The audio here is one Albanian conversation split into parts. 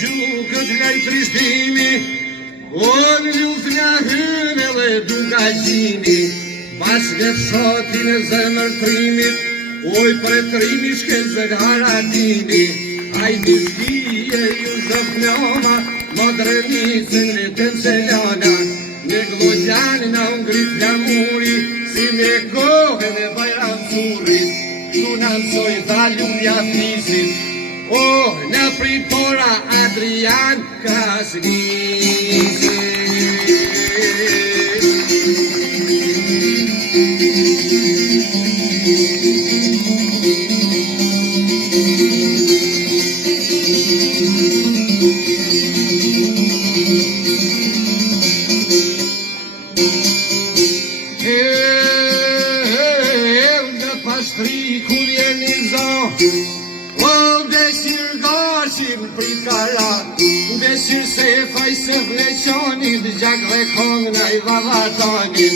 gjukët nga I trishtimi, o në luft nga hynë dhe duka gjimi, bashkë në shotin e zemërtrimit, oj për e trimi shkenzën haratimi, hajdi shkije ju zëfnoma, më drenicën në të selana, në glodjanë në ngrit flamuri, si me kohën e Bajram Curit, tu në mësoj thalumja fisit, oh, në pripora Adrian Krasniqi. Besir se faj se vleqonit, gjak dhe kong në I vavatonit,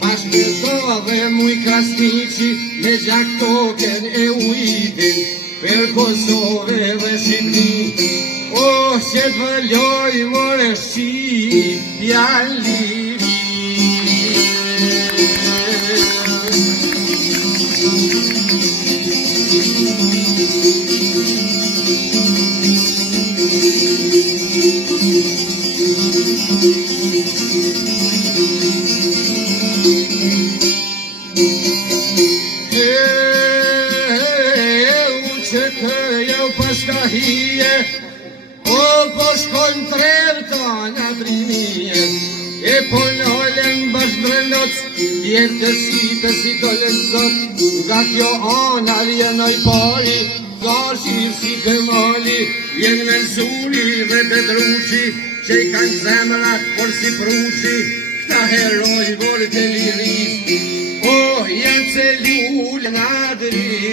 bashkë në doa dhe muj Krasniqi, me gjak token e ujtin, për Kosove dhe Shqipni, oh, që të vëlloj more Shqipja liri. O po shkojnë trevta në brinije, e po nëllën bashkë brendot, jetë të si dollën zot, nga kjo ana vjenoj pari, kashir si të mali, jenë me zuri dhe Petruqi, që I kanë zemrat por si pruqi, këta heroj vorë të liris, oh, jenë se lullë në adrinise.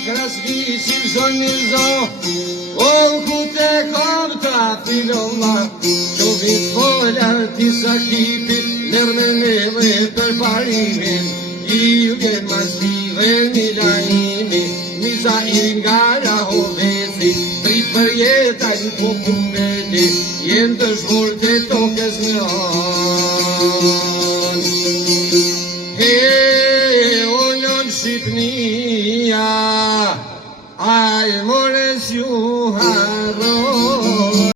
Krasniqi zoni zon, o ku te kom ta filoma, qovit fola ti sakipit, nërme me dhe për parimin, Ilge mastive milajimi, miza nga rahovesi, prit për jeta në popumeti, jenë të shmur të tokës njën. O njën Shqipnia, aj mores juha,